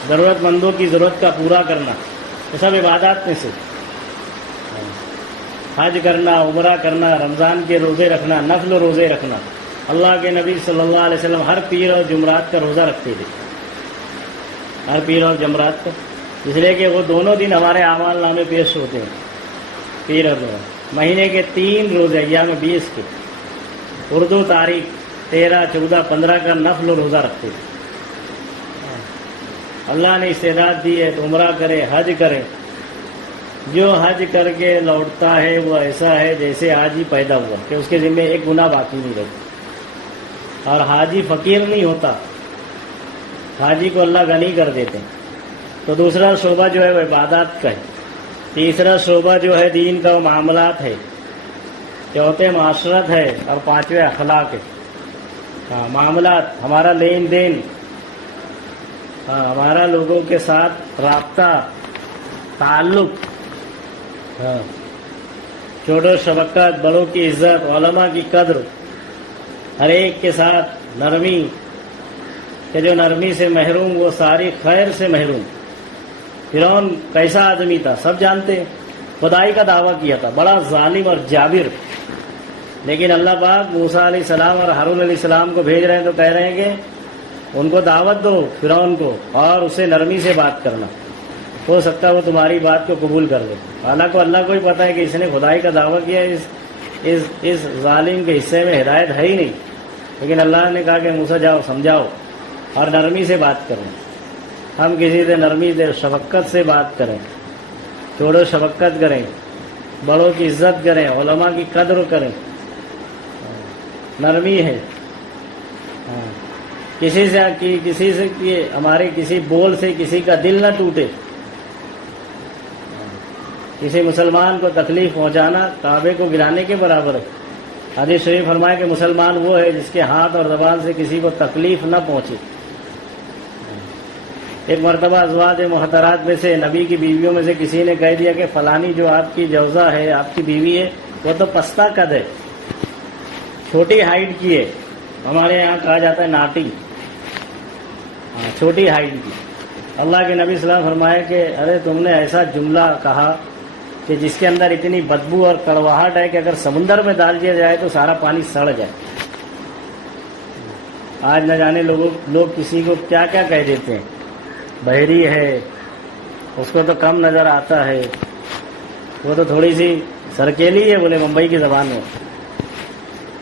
ضرورت مندوں کی ضرورت کا پورا کرنا، یہ سب عبادات میں سے۔ حج کرنا، عمرہ کرنا، رمضان کے روزے رکھنا، نفل روزے رکھنا۔ اللہ کے نبی صلی اللہ علیہ وسلم ہر پیر اور جمعرات کا روزہ رکھتے تھے، ہر پیر اور جمعرات کا، اس لیے کہ وہ دونوں دن ہمارے اعمال نامے پیش ہوتے ہیں، پیر اور جمعرات۔ مہینے کے 3 روزے ایام 20 کے، اردو تاریخ 13, 14, 15 کا نفل روزہ رکھتے تھے۔ اللہ نے استعداد دی ہے تو عمرہ کرے، حج کرے۔ جو حج کر کے لوٹتا ہے وہ ایسا ہے جیسے آج ہی پیدا ہوا، کہ اس کے ذمہ ایک گناہ باقی نہیں رہتا۔ اور حاجی فقیر نہیں ہوتا، حاجی کو اللہ غنی کر دیتے ہیں۔ تو دوسرا شعبہ جو ہے وہ عبادات کا ہے، تیسرا شعبہ جو ہے دین کا وہ معاملات ہے، چوتھے معاشرت ہے، اور پانچویں اخلاق ہے۔ ہاں، معاملات ہمارا لین دین، ہاں ہمارا لوگوں کے ساتھ رابطہ، تعلق، ہاں چھوٹوں شفقت، بڑوں کی عزت، علماء کی قدر، ہر ایک کے ساتھ نرمی، کہ جو نرمی سے محروم وہ ساری خیر سے محروم۔ فرعون کیسا آدمی تھا سب جانتے ہیں، خدائی کا دعویٰ کیا تھا، بڑا ظالم اور جابر، لیکن اللہ پاک موسیٰ علیہ السلام اور ہارون علیہ السلام کو بھیج رہے ہیں تو کہہ رہے ہیں کہ ان کو دعوت دو فرعون کو، اور اسے نرمی سے بات کرنا، ہو سکتا ہے وہ تمہاری بات کو قبول کر لے۔ حالانکہ اللہ کو ہی پتہ ہے کہ اس نے خدائی کا دعویٰ کیا، اس ظالم کے حصے میں ہدایت ہے ہی نہیں، لیکن اللہ نے کہا کہ موسیٰ جاؤ سمجھاؤ اور نرمی سے بات کریں۔ ہم کسی سے نرمی سے شفقت سے بات کریں، چھوڑو شفقت کریں، بڑوں کی عزت کریں، علماء کی قدر کریں، نرمی ہے۔ کسی سے ہمارے کسی بول سے کسی کا دل نہ ٹوٹے۔ کسی مسلمان کو تکلیف پہنچانا کعبے کو گرانے کے برابر ہے۔ حدیث شریف فرمایا کہ مسلمان وہ ہے جس کے ہاتھ اور زبان سے کسی کو تکلیف نہ پہنچے۔ ایک مرتبہ ازواج محترات میں سے نبی کی بیویوں میں سے کسی نے کہہ دیا کہ فلانی جو آپ کی جوزہ ہے، آپ کی بیوی ہے، وہ تو پستہ قد ہے، چھوٹی ہائٹ کی ہے، ہمارے یہاں کہا جاتا ہے ناٹی، چھوٹی ہائٹ کی۔ اللہ کے نبی صلی اللہ علیہ وسلم فرمایا کہ ارے تم نے ایسا جملہ کہا کہ جس کے اندر اتنی بدبو اور کڑواہٹ ہے کہ اگر سمندر میں ڈال دیا جائے تو سارا پانی سڑ جائے۔ آج نہ جانے لوگ کسی کو کیا کیا کہہ دیتے ہیں، بحری ہے، اس کو تو کم نظر آتا ہے، وہ تو تھوڑی سی سرکیلی ہے، بولے ممبئی کی زبان میں۔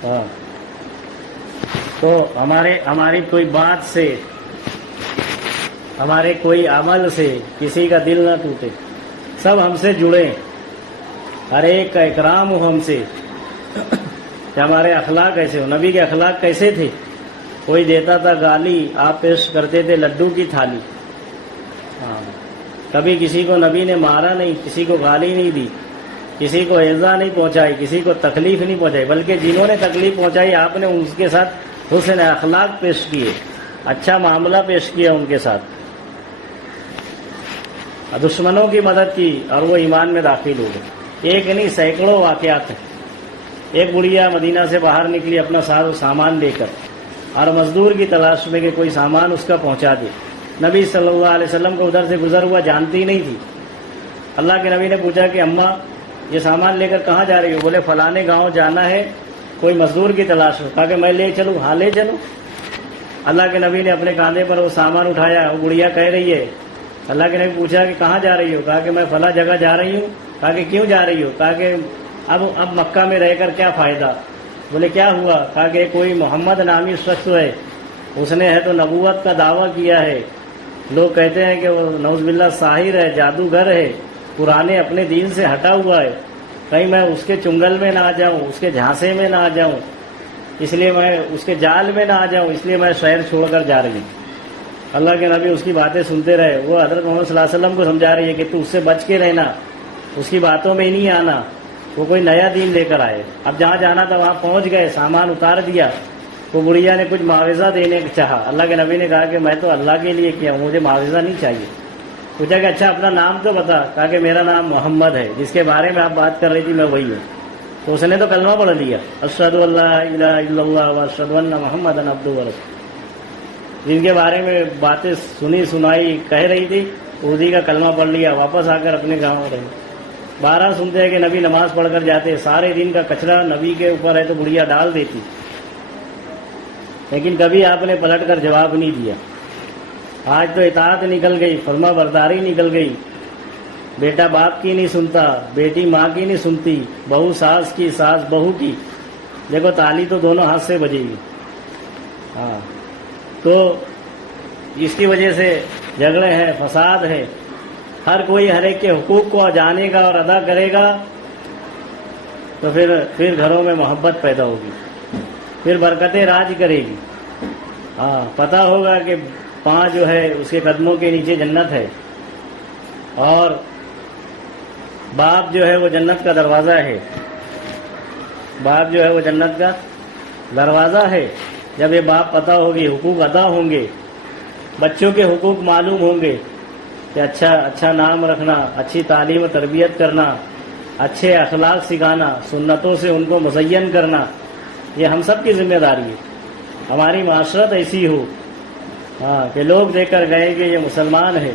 ہاں، تو ہماری کوئی بات سے، ہمارے کوئی عمل سے کسی کا دل نہ ٹوٹے، سب ہم سے جڑے، ہر ایک کا اکرام ہو ہم سے، کہ ہمارے اخلاق کیسے ہو۔ نبی کے اخلاق کیسے تھے؟ کوئی دیتا تھا گالی، آپ پیش کرتے تھے لڈو کی تھالی۔ ہاں، کبھی کسی کو نبی نے مارا نہیں، کسی کو گالی نہیں دی، کسی کو ایذا نہیں پہنچائی، کسی کو تکلیف نہیں پہنچائی، بلکہ جنہوں نے تکلیف پہنچائی آپ نے ان کے ساتھ حسن اخلاق پیش کیے، اچھا معاملہ پیش کیا ان کے ساتھ، دشمنوں کی مدد کی اور وہ ایمان میں داخل ہو گئے۔ ایک نہیں سینکڑوں واقعات ہیں۔ ایک بڑھیا مدینہ سے باہر نکلی اپنا سامان لے کر، اور مزدور کی تلاش میں کہ کوئی سامان اس کا پہنچا دے۔ نبی صلی اللہ علیہ وسلم کو ادھر سے گزر ہوا جانتی نہیں تھی۔ اللہ کے نبی نے پوچھا کہ اماں یہ سامان لے کر کہاں جا رہی ہو؟ بولے فلانے گاؤں جانا ہے، کوئی مزدور کی تلاش ہو۔ کہا کہ میں لے چلوں؟ ہاں لے چلو۔ اللہ کے نبی نے اپنے کاندھے پر وہ سامان اٹھایا، وہ بڑھیا کہہ رہی ہے۔ اللہ کے نبی پوچھا کہ کہاں جا رہی ہو؟ کہا کہ میں فلاں جگہ جا رہی ہوں۔ کہا کہ کیوں جا رہی ہو؟ کہا کہ اب مکہ میں رہ کر کیا فائدہ؟ بولے کیا ہوا؟ کہا کہ کوئی محمد نامی شخص ہے، اس نے ہے تو نبوت کا دعویٰ کیا ہے، لوگ کہتے ہیں کہ وہ نعوذ باللہ ساحر ہے، جادوگر ہے، پرانے اپنے دین سے ہٹا ہوا ہے، کہیں میں اس کے چنگل میں نہ آ جاؤں، اس کے جھانسے میں نہ آ جاؤں، اس لیے میں اس کے جال میں نہ آ جاؤں، اس لیے میں شہر چھوڑ کر جا رہی ہوں۔ اللہ کے نبی اس کی باتیں سنتے رہے۔ وہ حضرت محمد صلی اللہ علیہ وسلم کو سمجھا رہی ہے کہ تو اس سے بچ کے رہنا، اس کی باتوں میں ہی نہیں آنا، وہ کوئی نیا دین لے کر آئے۔ اب جہاں جانا تھا وہاں پہنچ گئے، سامان اتار دیا۔ وہ بڑھیا نے کچھ معاوضہ دینے کا چاہا۔ اللہ کے نبی نے کہا کہ میں تو اللہ کے لیے کیا ہوں، مجھے معاوضہ نہیں چاہیے۔ پوچھا کہ اچھا اپنا نام تو بتا۔ کہا کہ میرا نام محمد ہے، جس کے بارے میں آپ بات کر رہی تھی میں وہی ہوں۔ تو اس نے تو کلمہ پڑھ لیا، اشہد ان لا الہ الا اللہ واشہد ان محمدا عبدہ ورسولہ۔ جن کے بارے میں باتیں سنی سنائی کہہ رہی تھی، اردو کا کلمہ پڑھ لیا، واپس آ کر اپنے گاؤں رہے۔ 12 سنتے ہیں کہ نبی نماز پڑھ کر جاتے، سارے دن کا کچرا نبی کے اوپر ہے تو بڑھیا ڈال دیتی، لیکن کبھی آپ نے پلٹ کر جواب نہیں دیا۔ آج تو اطاعت نکل گئی، فرما برداری نکل گئی۔ بیٹا باپ کی نہیں سنتا، بیٹی ماں کی نہیں سنتی، بہو ساس کی، ساس بہو کی۔ دیکھو تالی تو دونوں ہاتھ سے بجے گی۔ ہاں تو اس کی وجہ سے جھگڑے ہیں، فساد ہے. ہر کوئی ہر ایک کے حقوق کو جانے گا اور ادا کرے گا تو پھر گھروں میں محبت پیدا ہوگی، پھر برکتیں راج کرے گی. ہاں پتہ ہوگا کہ پاں جو ہے اس کے قدموں کے نیچے جنت ہے، اور باپ جو ہے وہ جنت کا دروازہ ہے. باپ جو ہے وہ جنت کا دروازہ ہے. جب یہ باپ پتہ ہوگی، حقوق ادا ہوں گے، بچوں کے حقوق معلوم ہوں گے کہ اچھا نام رکھنا، اچھی تعلیم و تربیت کرنا، اچھے اخلاق سکھانا، سنتوں سے ان کو مزین کرنا، یہ ہم سب کی ذمہ داری ہے. ہماری معاشرت ایسی ہو کہ لوگ دیکھ کر گئے کہ یہ مسلمان ہے،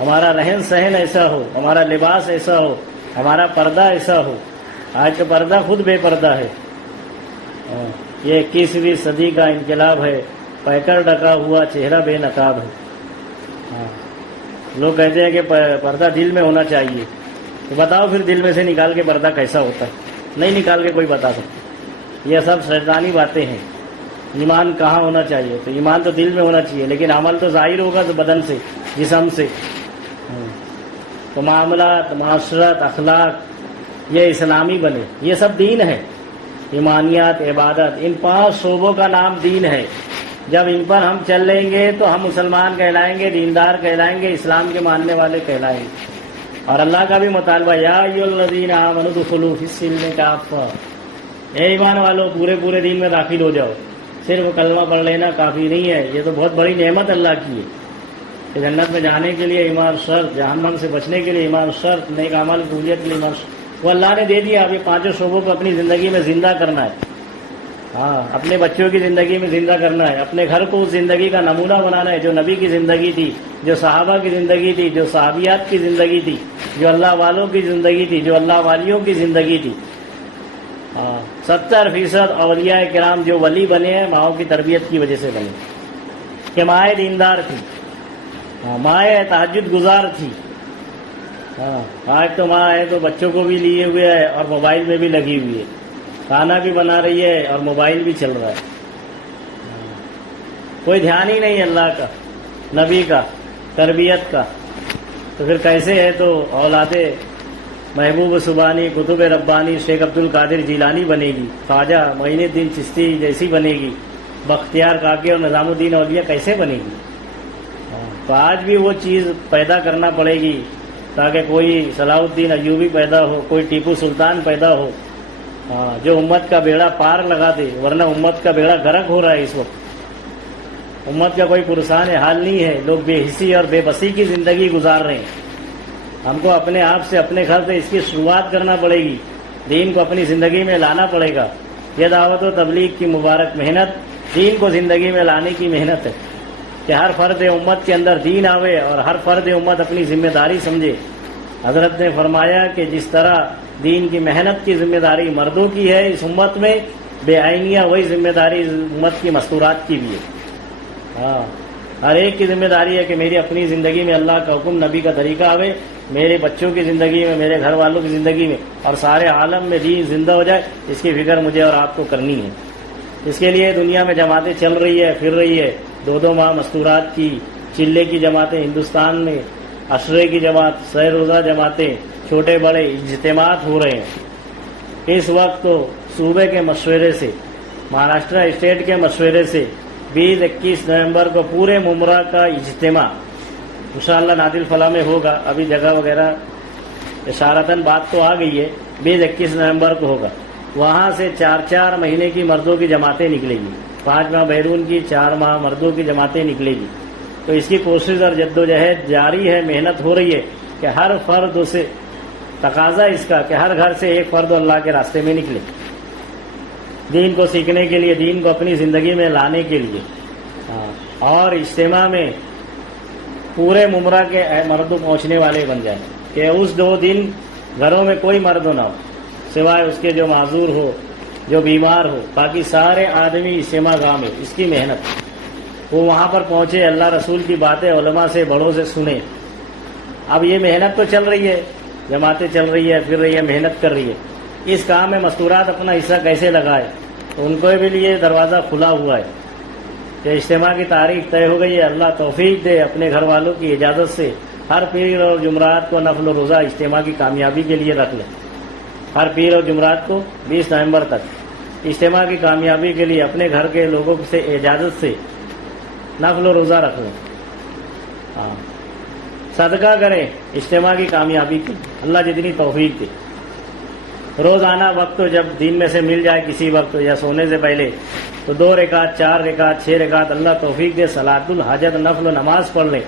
ہمارا رہن سہن ایسا ہو، ہمارا لباس ایسا ہو، ہمارا پردہ ایسا ہو. آج کا پردہ خود بے پردہ ہے. یہ 21ویں صدی کا انقلاب ہے. پیکر ڈھکا ہوا چہرہ بے نقاب ہے. لوگ کہتے ہیں کہ پردہ دل میں ہونا چاہیے. تو بتاؤ پھر دل میں سے نکال کے پردہ کیسا ہوتا ہے؟ نہیں نکال کے کوئی بتا سکتا. یہ سب شیطانی باتیں ہیں. ایمان کہاں ہونا چاہیے؟ تو ایمان تو دل میں ہونا چاہیے، لیکن عمل تو ظاہر ہوگا تو بدن سے، جسم سے. تو معاملات، معاشرت، اخلاق یہ اسلامی بنے. یہ سب دین ہے. ایمانیات، عبادت، ان 5 شعبوں کا نام دین ہے. جب ان پر ہم چل لیں گے تو ہم مسلمان کہلائیں گے، دیندار کہلائیں گے، اسلام کے ماننے والے کہلائیں گے. اور اللہ کا بھی مطالبہ، یا ایھا الذین آمنوا ادخلوا فی السلم کافۃ، اے ایمان والو پورے دین میں داخل ہو جاؤ. صرف کلمہ پڑھ لینا کافی نہیں ہے. یہ تو بہت بڑی نعمت اللہ کی ہے کہ جنت میں جانے کے لیے ایمان شرط، جہنم سے بچنے کے لیے ایمان شرط، نیک اعمال قبولیت کے لیے ایمان شرط. وہ اللہ نے دے دیا. اب یہ 5 شعبوں کو اپنی زندگی میں زندہ کرنا ہے. اپنے بچوں کی زندگی میں زندہ کرنا ہے. اپنے گھر کو اس زندگی کا نمونہ بنانا ہے جو نبی کی زندگی تھی، جو صحابہ کی زندگی تھی، جو صحابیات کی زندگی تھی، جو اللہ والوں کی زندگی تھی، جو اللہ والیوں کی زندگی تھی. 70% اولیاء کرام جو ولی بنے ہیں ماؤں کی تربیت کی وجہ سے بنے کہ مائیں دیندار تھی، مائیں تہجد گزار تھی. آج تو ماں ہے تو بچوں کو بھی لیے ہوئے ہے اور موبائل میں بھی لگی ہوئی ہے. کھانا بھی بنا رہی ہے اور موبائل بھی چل رہا ہے. کوئی دھیان ہی نہیں اللہ کا، نبی کا، تربیت کا. تو پھر کیسے ہے؟ تو اولاد محبوب سبحانی، قطب ربانی، شیخ عبد القادر جیلانی بنے گی، خواجہ معین الدین چشتی جیسی بنے گی، بختیار کاکی اور نظام الدین اولیاء کیسے بنے گی؟ تو آج بھی وہ چیز پیدا کرنا پڑے گی تاکہ کوئی صلاح الدین ایوبی پیدا ہو، کوئی ٹیپو سلطان پیدا ہو جو امت کا بیڑا پار لگا دے. ورنہ امت کا بیڑا غرق ہو رہا ہے اس وقت. امت کا کوئی پرسان حال نہیں ہے. لوگ بے حسی اور بے بسی کی زندگی گزار رہے ہیں. ہم کو اپنے آپ سے، اپنے گھر سے اس کی شروعات کرنا پڑے گی. دین کو اپنی زندگی میں لانا پڑے گا. یہ دعوت و تبلیغ کی مبارک محنت دین کو زندگی میں لانے کی محنت ہے کہ ہر فرد امت کے اندر دین آوے اور ہر فرد امت اپنی ذمہ داری سمجھے. حضرت نے فرمایا کہ جس طرح دین کی محنت کی ذمہ داری مردوں کی ہے اس امت میں، بے آئینیہ وہی ذمہ داری امت کی مستورات کی بھی ہے. ہر ایک کی ذمہ داری ہے کہ میری اپنی زندگی میں اللہ کا حکم، نبی کا طریقہ آوے، میرے بچوں کی زندگی میں، میرے گھر والوں کی زندگی میں، اور سارے عالم میں دین زندہ ہو جائے. اس کی فکر مجھے اور آپ کو کرنی ہے. اس کے لیے دنیا میں جماعتیں چل رہی ہے، پھر رہی ہے. 2 ماہ مستورات کی، چلے کی جماعتیں ہندوستان میں، عشرے کی جماعت، سہ روزہ جماعتیں، چھوٹے بڑے اجتماعات ہو رہے ہیں. اس وقت تو صوبے کے مشورے سے، مہاراشٹرا اسٹیٹ کے مشورے سے 20-21 نومبر کو پورے ممرہ کا اجتماع انشاءاللہ نادل فلاح میں ہوگا. ابھی جگہ وغیرہ اشارتاً بات تو آ گئی ہے. 20-21 نومبر کو ہوگا. وہاں سے 4 مہینے کی مردوں کی جماعتیں نکلے گی. 5 ماہ بیرون کی، 4 ماہ مردوں کی جماعتیں نکلے گی. تو اس کی کوشش اور جدوجہد جاری ہے، محنت ہو رہی ہے کہ ہر فرد سے تقاضا اس کا کہ ہر گھر سے ایک فرد اللہ کے راستے میں نکلے، دین کو سیکھنے کے لیے، دین کو اپنی زندگی میں لانے کے لیے. اور اجتماع میں پورے ممرہ کے مرد پہنچنے والے بن جائیں کہ اس 2 دن گھروں میں کوئی مرد نہ ہو سوائے اس کے جو معذور ہو، جو بیمار ہو. باقی سارے آدمی اجتماع گاہ میں. اس کی محنت وہ وہاں پر پہنچے، اللہ رسول کی باتیں علماء سے، بڑوں سے سنیں. اب یہ محنت تو چل رہی ہے، جماعتیں چل رہی ہے، پھر رہی ہے، محنت کر رہی ہے. اس کام میں مستورات اپنا حصہ کیسے لگائے؟ تو ان کو بھی لیے دروازہ کھلا ہوا ہے. کہ اجتماع کی تاریخ طے ہو گئی ہے، اللہ توفیق دے اپنے گھر والوں کی اجازت سے ہر پیر اور جمعرات کو نفل و روزہ اجتماع کی کامیابی کے لیے رکھ لیں۔ ہر پیر اور جمعرات کو 20 نومبر تک اجتماع کی کامیابی کے لیے اپنے گھر کے لوگوں سے اجازت سے نفل و روزہ رکھ لیں۔ ہاں، صدقہ کریں اجتماع کی کامیابی کی، اللہ جتنی توفیق دے۔ روزانہ وقت جب دن میں سے مل جائے کسی وقت یا سونے سے پہلے تو 2 رکعت 4 رکعت 6 رکعت اللہ توفیق دے صلاۃ الحاجت نفل و نماز پڑھ لیں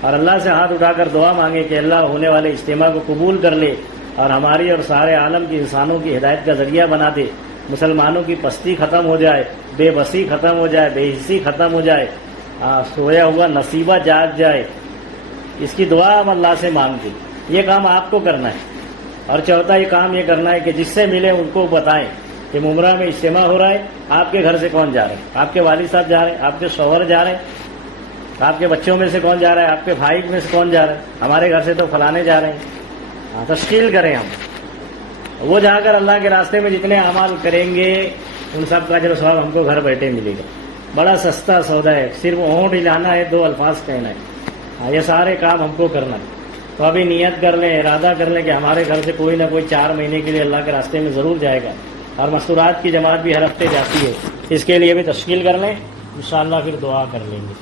اور اللہ سے ہاتھ اٹھا کر دعا مانگے کہ اللہ ہونے والے اجتماع کو قبول کر لے اور ہماری اور سارے عالم کی انسانوں کی ہدایت کا ذریعہ بنا دے، مسلمانوں کی پستی ختم ہو جائے، بے بسی ختم ہو جائے، بے حسی ختم ہو جائے، سویا ہوا نصیبہ جاگ جائے۔ اس کی دعا ہم اللہ سے مانگتے، یہ کام آپ کو کرنا ہے۔ اور چوتھا یہ کام یہ کرنا ہے کہ جس سے ملے ان کو بتائیں کہ ممرہ میں اجتماع ہو رہا ہے، آپ کے گھر سے کون جا رہا ہے، آپ کے والد صاحب جا رہے ہیں، آپ کے شوہر جا رہے ہیں، آپ کے بچوں میں سے کون جا رہا ہے، آپ کے بھائی میں سے کون جا رہا ہے، ہمارے گھر سے تو فلانے جا رہے ہیں۔ تشکیل کریں ہم، وہ جا کر اللہ کے راستے میں جتنے اعمال کریں گے ان سب کا اجر و ثواب ہم کو گھر بیٹھے ملے گا۔ بڑا سستا سودا ہے، صرف ہونٹ ہلانا ہے، 2 الفاظ کہنا ہے، یہ سارے کام ہم کو کرنا ہے۔ تو ابھی نیت کر لیں، ارادہ کر لیں کہ ہمارے گھر سے کوئی نہ کوئی 4 مہینے کے لیے اللہ کے راستے میں ضرور جائے گا، اور مستورات کی جماعت بھی ہر ہفتے جاتی ہے، اس کے لیے بھی تشکیل کر لیں، انشاءاللہ پھر دعا کر لیں گے۔